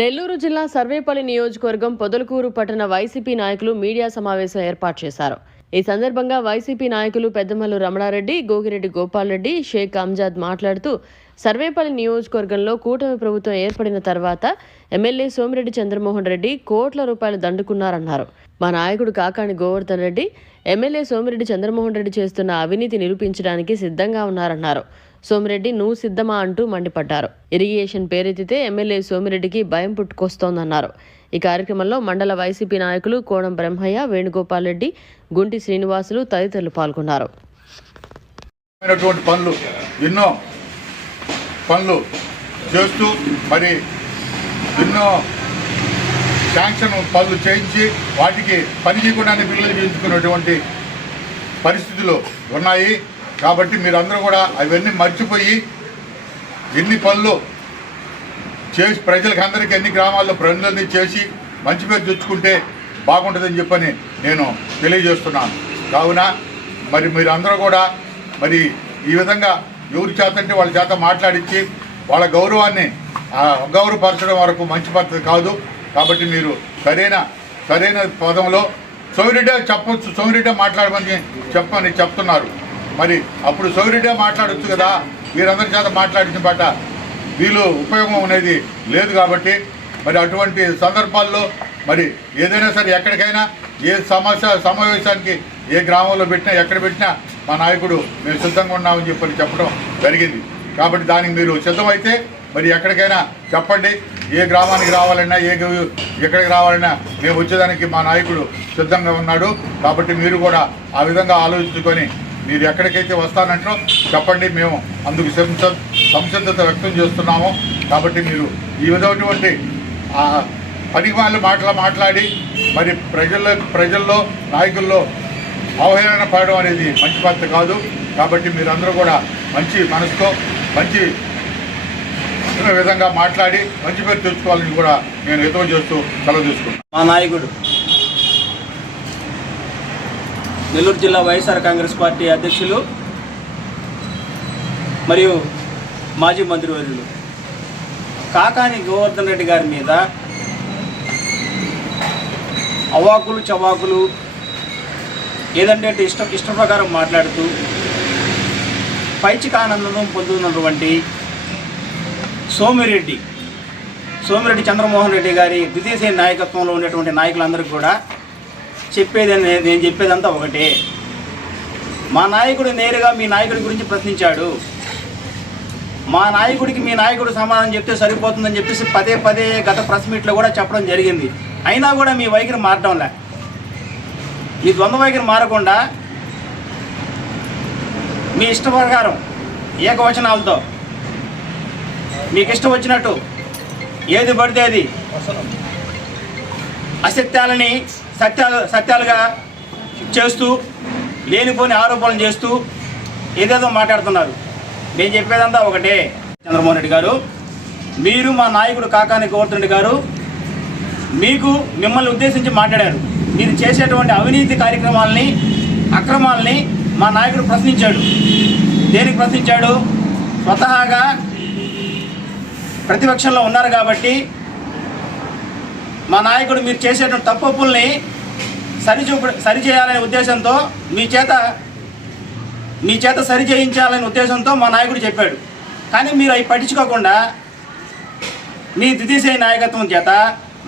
నెల్లూరు జిల్లా సర్వేపల్లి నియోజకవర్గం పొదలకూరు పట్టణ వైసీపీ నాయకులు మీడియా సమావేశం ఏర్పాటు చేశారు. ఈ సందర్భంగా వైసీపీ నాయకులు పెద్దమల్లు రమణారెడ్డి, గోగిరెడ్డి గోపాల్రెడ్డి, షేక్ అంజాద్ మాట్లాడుతూ సర్వేపల్లి నియోజకవర్గంలో కూటమి ప్రభుత్వం ఏర్పడిన తర్వాత ఎమ్మెల్యే సోమిరెడ్డి చంద్రమోహన్ రెడ్డి కోట్ల రూపాయలు దండుకున్నారన్నారు. మా నాయకుడు కాకాణి గోవర్ధన్ రెడ్డి ఎమ్మెల్యే సోమిరెడ్డి చంద్రమోహన్ రెడ్డి చేస్తున్న అవినీతి నిరూపించడానికి సిద్ధంగా ఉన్నారన్నారు. సోమిరెడ్డి నువ్వు సిద్ధమా అంటూ మండిపడ్డారు. ఇరిగేషన్ పేరెత్తితే ఎమ్మెల్యే సోమిరెడ్డికి భయం పుట్టుకొస్తోందన్నారు. ఈ కార్యక్రమంలో మండల వైసీపీ నాయకులు కోడం బ్రహ్మయ్య, వేణుగోపాల్ రెడ్డి, గుంటి శ్రీనివాసులు తదితరులు పాల్గొన్నారు. ఎన్నో పనులు చేస్తూ మరి ఎన్నో శాంక్షన్ పనులు చేయించి వాటికి పని చేయకుండానే బిల్లులు చేయించుకున్నటువంటి పరిస్థితులు ఉన్నాయి. కాబట్టి మీరందరూ కూడా అవన్నీ మర్చిపోయి ఎన్ని పనులు చేసి ప్రజలకు అందరికీ ఎన్ని గ్రామాల్లో పనులన్నీ చేసి మంచి పేరు తెచ్చుకుంటే బాగుంటుందని చెప్పని నేను తెలియజేస్తున్నాను. కావున మరి మీరందరూ కూడా మరి ఈ విధంగా ఎవరి చేత అంటే వాళ్ళ చేత మాట్లాడించి వాళ్ళ గౌరవాన్ని అగౌరవపరచడం వరకు మంచి పద్ధతి కాదు. కాబట్టి మీరు సరైన పదంలో సోమిరెడ్డి చెప్పొచ్చు, సోమిరెడ్డి మాట్లాడమని చెప్తున్నారు. మరి అప్పుడు సోమిరెడ్డి మాట్లాడచ్చు కదా, వీరందరి చేత మాట్లాడించిన బట్ట వీళ్ళు ఉపయోగం అనేది లేదు. కాబట్టి మరి అటువంటి సందర్భాల్లో మరి ఏదైనా సరే ఎక్కడికైనా ఏ సమావేశానికి ఏ గ్రామంలో పెట్టినా ఎక్కడ పెట్టినా మా నాయకుడు మేము సిద్ధంగా ఉన్నామని చెప్పడం జరిగింది. కాబట్టి దానికి మీరు సిద్ధమైతే మరి ఎక్కడికైనా చెప్పండి. ఏ గ్రామానికి రావాలన్నా ఎక్కడికి రావాలన్నా మేము వచ్చేదానికి మా నాయకుడు సిద్ధంగా ఉన్నాడు. కాబట్టి మీరు కూడా ఆ విధంగా ఆలోచించుకొని మీరు ఎక్కడికైతే వస్తానంటో చెప్పండి. మేము అందుకు సంసిద్ధత వ్యక్తం చేస్తున్నాము. కాబట్టి మీరు ఈ విధమైనటువంటి పనికిమాల మాట్లాడి మరి ప్రజల్లో నాయకుల్లో అవహేళన పడడం అనేది మంచి పద్ధతి కాదు. కాబట్టి మీరందరూ కూడా మంచి మనసుతో మంచి విధంగా మాట్లాడి మంచి పేరు తెచ్చుకోవాలని కూడా నేను హితవు చేస్తూ సెలవు తీసుకుంటాను. మా నాయకుడు నెల్లూరు జిల్లా వైఎస్ఆర్ కాంగ్రెస్ పార్టీ అధ్యక్షులు మరియు మాజీ మంత్రివర్యులు కాకాణి గోవర్ధన్ రెడ్డి గారి మీద అవాకులు చవాకులు ఏదంటే ఇష్ట ప్రకారం మాట్లాడుతూ పైచికానందం పొందుతున్నటువంటి సోమిరెడ్డి చంద్రమోహన్ రెడ్డి గారి ద్వితీయ నాయకత్వంలో ఉన్నటువంటి నాయకులందరికీ కూడా నేను చెప్పేదంతా ఒకటే. మా నాయకుడు నేరుగా మీ నాయకుడి గురించి ప్రశ్నించాడు. మా నాయకుడికి మీ నాయకుడు సమాధానం చెప్తే సరిపోతుందని చెప్పేసి పదే గత ప్రెస్ మీట్లో కూడా చెప్పడం జరిగింది. అయినా కూడా మీ వైఖరి మారడంలే. మీ ద్వంద్వ వైఖరి మారకుండా మీ ఇష్ట ప్రకారం ఏకవచనాలతో మీకు ఇష్టం వచ్చినట్టు ఏది పడితే అది అసత్యాలని సత్యాలుగా చేస్తూ లేనిపోని ఆరోపణలు చేస్తూ ఏదేదో మాట్లాడుతున్నారు. నేను చెప్పేదంతా ఒకటే. చంద్రమోహన్ రెడ్డి గారు, మీరు మా నాయకుడు కాకాణి గోవర్ధన్ రెడ్డి గారు మిమ్మల్ని ఉద్దేశించి మాట్లాడారు. మీరు చేసేటువంటి అవినీతి కార్యక్రమాలని అక్రమాలని మా నాయకుడు ప్రశ్నించాడు. దేనికి ప్రశ్నించాడు? స్వతహాగా ప్రతిపక్షంలో ఉన్నారు కాబట్టి మా నాయకుడు మీరు చేసేటువంటి తప్పుల్ని సరిచేయాలనే ఉద్దేశంతో మీ చేత సరి చేయించాలనే ఉద్దేశంతో మా నాయకుడు చెప్పాడు. కానీ మీరు అవి పట్టించుకోకుండా మీ ద్వితీయ నాయకత్వం చేత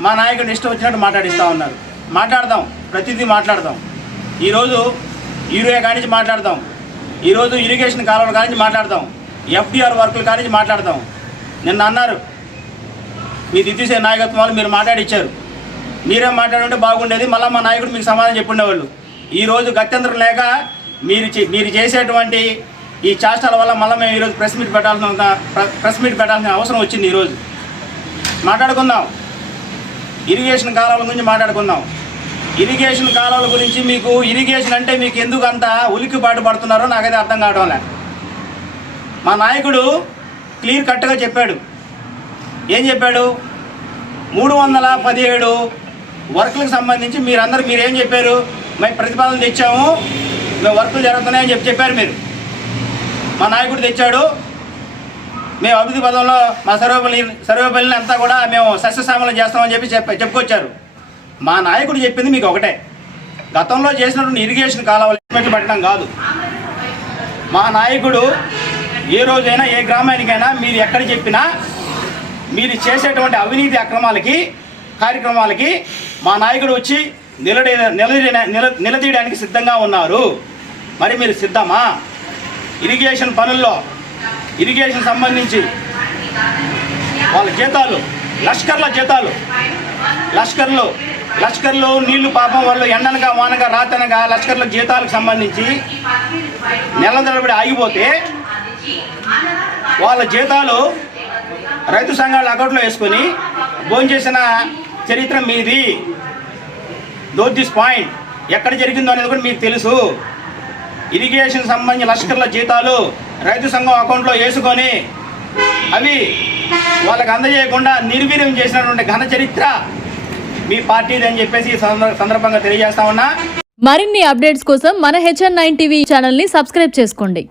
మా నాయకుడిని ఇష్టం వచ్చినట్టు మాట్లాడిస్తూ ఉన్నారు. మాట్లాడదాం, ప్రతిదీ మాట్లాడదాం. ఈరోజు యూరియా కానించి మాట్లాడదాం, ఈరోజు ఇరిగేషన్ కాలువల కానించి మాట్లాడదాం, ఎఫ్డిఆర్ వర్కుల కానించి మాట్లాడదాం. నిన్న అన్నారు మీ ద్వితీయ నాయకత్వం వాళ్ళు మీరు మాట్లాడిచ్చారు, మీరే మాట్లాడుంటే బాగుండేది, మళ్ళీ మా నాయకుడు మీకు సమాధానం చెప్పుండేవాళ్ళు. ఈరోజు గత్యంతరం లేక మీరు చేసేటువంటి ఈ చేష్టాల వల్ల మళ్ళీ మేము ఈరోజు ప్రెస్ మీట్ పెట్టాల్సిన అవసరం వచ్చింది. ఈరోజు మాట్లాడుకుందాం, ఇరిగేషన్ కాలువల గురించి మాట్లాడుకుందాం. ఇరిగేషన్ కాలువల గురించి మీకు ఇరిగేషన్ అంటే మీకు ఎందుకు అంత ఉలిక్కిపాటు పడుతున్నారో నాకైతే అర్థం కావడం లే. మా నాయకుడు క్లియర్ కట్గా చెప్పాడు. ఏం చెప్పాడు? 317 వర్కులకు సంబంధించి మీరేం చెప్పారు? మేము ప్రతిపాదనలు తెచ్చాము, మేము వర్కులు జరుగుతున్నాయని చెప్పారు. మీరు మా నాయకుడు తెచ్చాడు, మేము అభివృద్ధి పదంలో మా సర్వేపల్లిని అంతా కూడా మేము సస్యశ్యామలం చేస్తామని చెప్పుకొచ్చారు. మా నాయకుడు చెప్పింది మీకు ఒకటే, గతంలో చేసినటువంటి ఇరిగేషన్ కాలువలు పట్టడం కాదు. మా నాయకుడు ఏ రోజైనా ఏ గ్రామానికైనా మీరు ఎక్కడ చెప్పినా మీరు చేసేటువంటి అవినీతి కార్యక్రమాలకి మా నాయకుడు వచ్చి నిలదీయడానికి సిద్ధంగా ఉన్నారు. మరి మీరు సిద్ధమా? ఇరిగేషన్ పనుల్లో ఇరిగేషన్ సంబంధించి వాళ్ళ జీతాలు లష్కర్లు నీళ్లు పాపం వాళ్ళు ఎండనగా వానగా రాతనగా లష్కర్ల జీతాలకు సంబంధించి నెల తరబడి ఆగిపోతే వాళ్ళ జీతాలు రైతు సంఘాల అకౌంట్లో వేసుకొని భోంచేసిన చరిత్ర మీది. Note this point. ఎక్కడ జరిగిందో అనేది కూడా మీకు తెలుసు. ఇరిగేషన్ సంబంధించిన లష్కర్ల జీతాలు రైతు సంఘం అకౌంట్లో వేసుకొని అవి వాళ్ళకి అందజేయకుండా నిర్వీర్యం చేసినటువంటి ఘన చరిత్ర మీ పార్టీది అని చెప్పేసి ఈ సందర్భంగా తెలియజేస్తా ఉన్నా. మరిన్ని అప్డేట్స్ కోసం మన HN9 టీవీ ఛానల్ని సబ్స్క్రైబ్ చేసుకోండి.